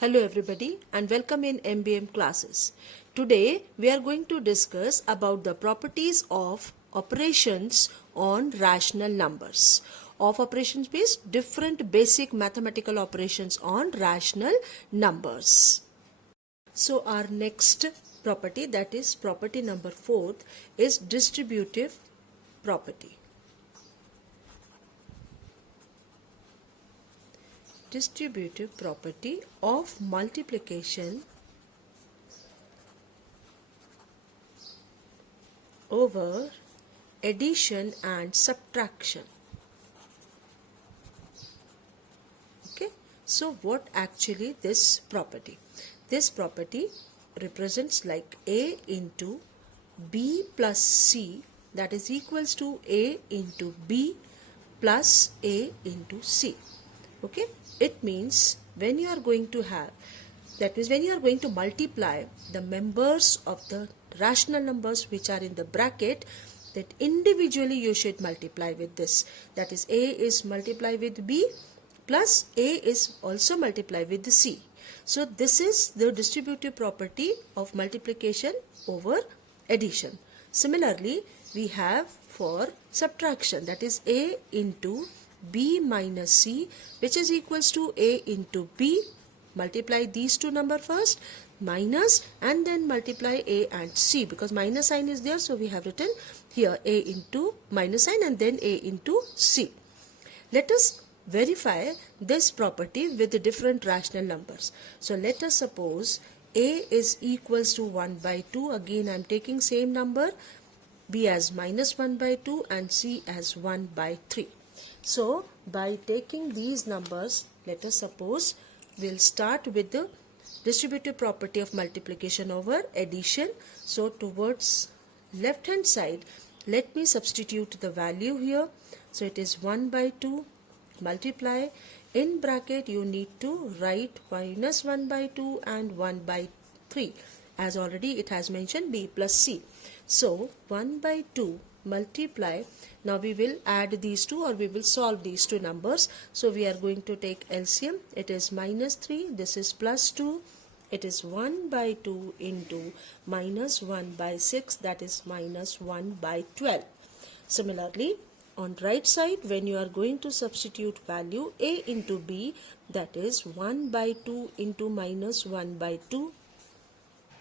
Hello everybody and welcome in MBM classes. Today we are going to discuss about the properties of operations on rational numbers. Of operations means different basic mathematical operations on rational numbers. So our next property, that is property number 4, is distributive property. Distributive property of multiplication over addition and subtraction. Okay, so what actually this property? This property represents like A into B plus C, that is equals to A into B plus A into C. Okay, it means when you are going to have, that means when you are going to multiply the members of the rational numbers which are in the bracket, that individually you should multiply with this. That is A is multiplied with B plus A is also multiplied with the C. So this is the distributive property of multiplication over addition. Similarly, we have for subtraction, that is A into B minus C, which is equals to A into B. Multiply these two numbers first, minus, and then multiply A and C, because minus sign is there, so we have written here A into minus sign and then A into C. Let us verify this property with the different rational numbers. So let us suppose A is equals to 1 by 2. Again I am taking same number, B as minus 1 by 2 and C as 1 by 3. So by taking these numbers, let us suppose we'll start with the distributive property of multiplication over addition. So towards left hand side, let me substitute the value here. So it is 1 by 2 multiply, in bracket you need to write minus 1 by 2 and 1 by 3, as already it has mentioned B plus C. So 1 by 2 multiply, now we will add these two or we will solve these two numbers. So we are going to take LCM, it is minus 3, this is plus 2, it is 1 by 2 into minus 1 by 6, that is minus 1 by 12. Similarly, on right side, when you are going to substitute value A into B, that is 1 by 2 into minus 1 by 2,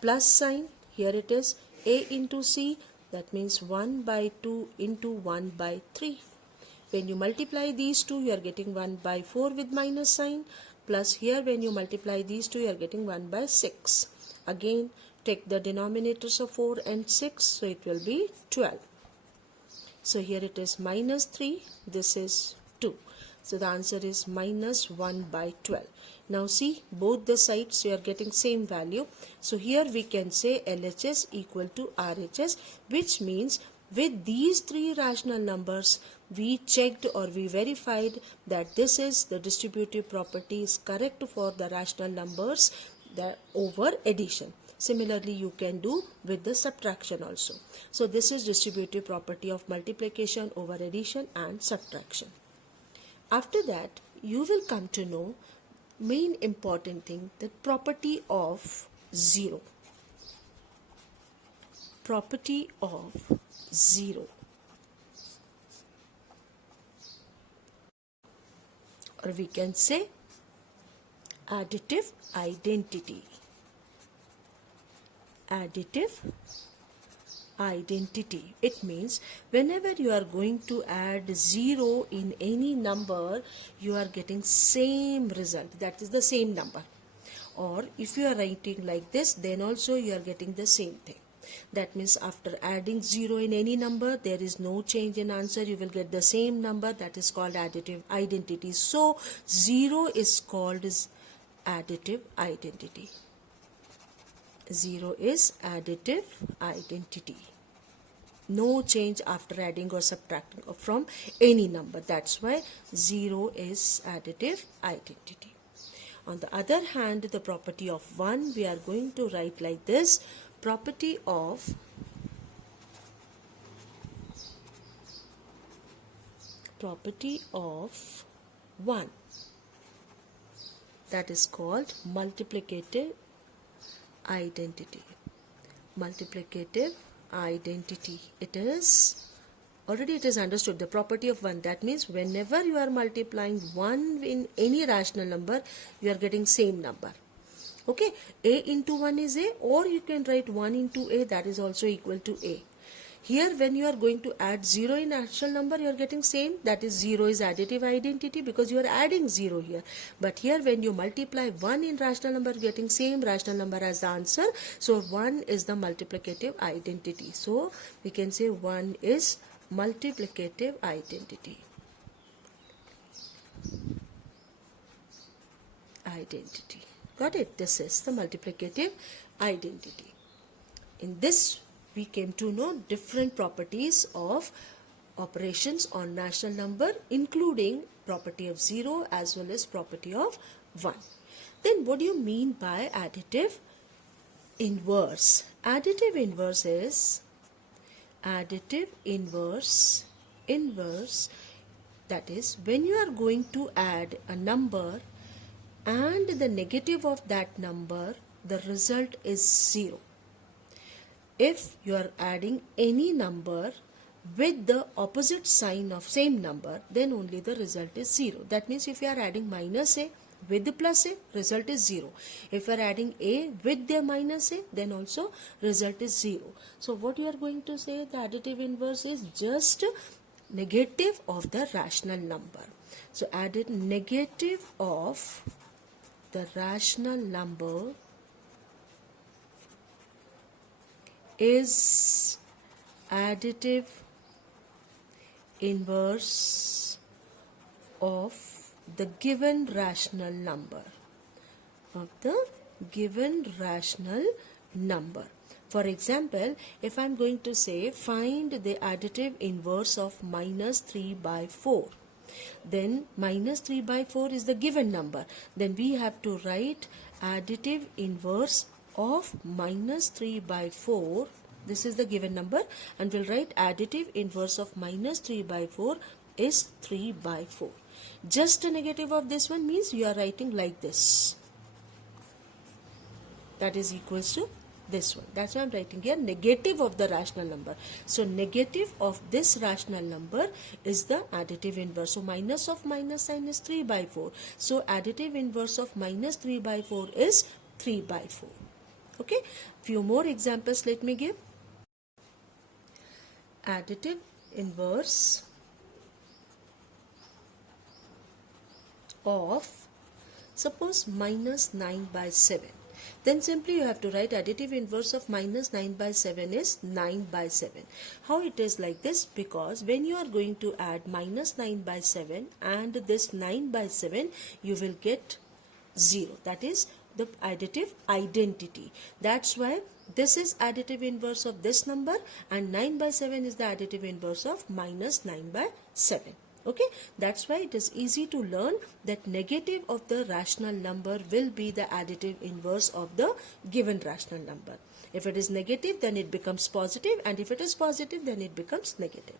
plus sign, here it is A into C, that means 1 by 2 into 1 by 3. When you multiply these two, you are getting 1 by 4 with minus sign, plus here when you multiply these two, you are getting 1 by 6. Again, take the denominators of 4 and 6, so it will be 12. So here it is minus 3, this is 2. So the answer is minus 1 by 12. Now see, both the sides you are getting same value. So here we can say LHS equal to RHS, which means with these three rational numbers, we checked or we verified that this is the distributive property is correct for the rational numbers over addition. Similarly, you can do with the subtraction also. So this is distributive property of multiplication over addition and subtraction. After that, you will come to know main important thing, the property of 0. Property of 0. Or we can say additive identity. Additive identity. It means whenever you are going to add 0 in any number, you are getting same result, that is the same number. Or if you are writing like this, then also you are getting the same thing. That means after adding 0 in any number, there is no change in answer, you will get the same number. That is called additive identity. So 0 is called as additive identity. 0 is additive identity. No change after adding or subtracting from any number. That's why 0 is additive identity. On the other hand, the property of 1, we are going to write like this. Property of 1. that is called multiplicative identity. Multiplicative identity. It is understood the property of 1. That means whenever you are multiplying 1 in any rational number, you are getting same number. Okay, a into 1 is a, or you can write 1 into a, that is also equal to a. Here when you are going to add 0 in rational number, you are getting same, that is 0 is additive identity because you are adding 0 here. But here when you multiply 1 in rational number, getting same rational number as the answer. So 1 is the multiplicative identity. So we can say 1 is multiplicative identity. Got it? This is the multiplicative identity. In this, we came to know different properties of operations on rational number, including property of 0 as well as property of 1. Then what do you mean by additive inverse? Additive inverse is inverse, that is when you are going to add a number and the negative of that number, the result is 0. If you are adding any number with the opposite sign of same number, then only the result is 0. That means if you are adding minus a with the plus a, result is 0. If you are adding a with the minus a, then also result is 0. So what you are going to say, the additive inverse is just negative of the rational number. So added negative of the rational number is additive inverse of the given rational number. For example, if I am going to say find the additive inverse of minus 3 by 4, then minus 3 by 4 is the given number. Then we have to write additive inverse of minus 3 by 4. This is the given number, and we'll write additive inverse of minus 3 by 4 is 3 by 4. Just a negative of this one means you are writing like this. That is equals to this one. That's why I'm writing here negative of the rational number. So negative of this rational number is the additive inverse. So minus of minus sign is 3 by 4. So additive inverse of minus 3 by 4 is 3 by 4. Okay, few more examples let me give. Additive inverse of, suppose, minus 9 by 7. Then simply you have to write additive inverse of minus 9 by 7 is 9 by 7. How it is like this? Because when you are going to add minus 9 by 7 and this 9 by 7, you will get 0. That is the additive identity. That's why this is additive inverse of this number, and 9 by 7 is the additive inverse of minus 9 by 7. Okay, that's why it is easy to learn that negative of the rational number will be the additive inverse of the given rational number. If it is negative, then it becomes positive, and if it is positive, then it becomes negative.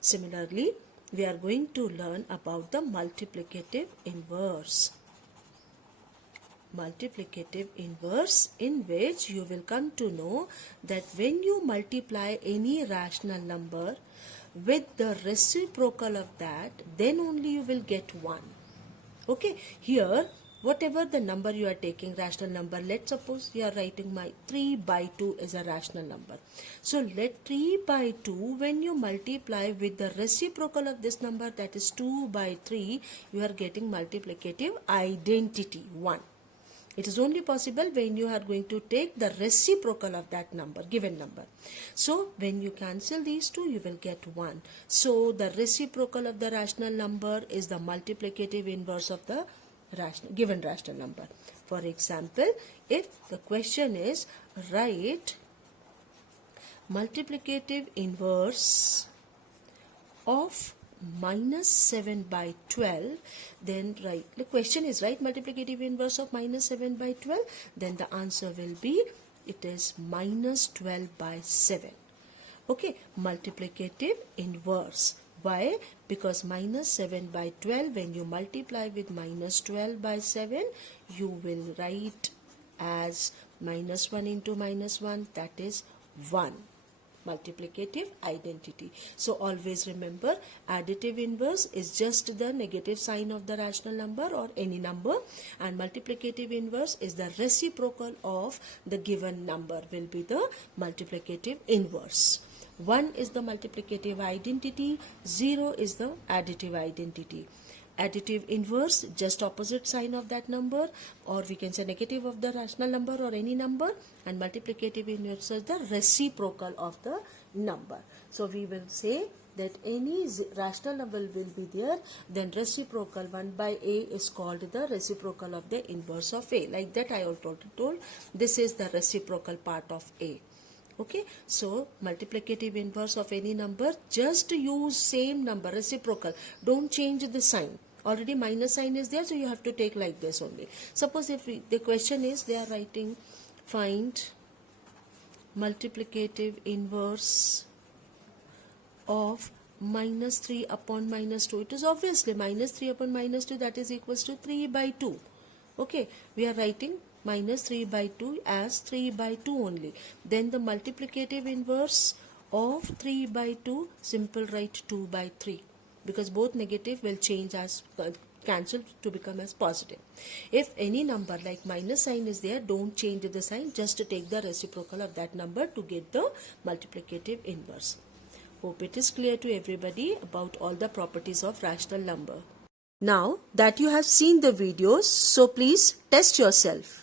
Similarly, we are going to learn about the multiplicative inverse. Multiplicative inverse, in which you will come to know that when you multiply any rational number with the reciprocal of that, then only you will get 1. Okay, here whatever the number you are taking, rational number, let's suppose you are writing my 3 by 2 is a rational number. So let 3 by 2, when you multiply with the reciprocal of this number, that is 2 by 3, you are getting multiplicative identity 1. It is only possible when you are going to take the reciprocal of that number, given number. So when you cancel these two, you will get 1. So the reciprocal of the rational number is the multiplicative inverse of the given rational number. For example, if the question is write multiplicative inverse of minus 7 by 12, then the question is write multiplicative inverse of minus 7 by 12, then the answer will be, it is minus 12 by 7. Okay, multiplicative inverse. Why? Because minus 7 by 12, when you multiply with minus 12 by 7, you will write as minus 1 into minus 1, that is 1. Multiplicative identity. So always remember, additive inverse is just the negative sign of the rational number or any number, and multiplicative inverse is the reciprocal of the given number, will be the multiplicative inverse. 1 is the multiplicative identity, 0 is the additive identity. Additive inverse, just opposite sign of that number, or we can say negative of the rational number or any number, and multiplicative inverse is the reciprocal of the number. So we will say that any rational number will be there, then reciprocal 1 by a is called the reciprocal of the inverse of a. Like that I already told, this is the reciprocal part of a. Okay, so multiplicative inverse of any number, just use same number, reciprocal, don't change the sign. Already minus sign is there, so you have to take like this only. Suppose if the question is, they are writing find multiplicative inverse of minus 3 upon minus 2. It is obviously minus 3 upon minus 2, that is equals to 3 by 2. Okay, we are writing minus 3 by 2 as 3 by 2 only. Then the multiplicative inverse of 3 by 2, simple write 2 by 3, because both negative will change as cancel to become as positive. If any number like minus sign is there, don't change the sign, just take the reciprocal of that number to get the multiplicative inverse. Hope it is clear to everybody about all the properties of rational number. Now that you have seen the videos, so please test yourself.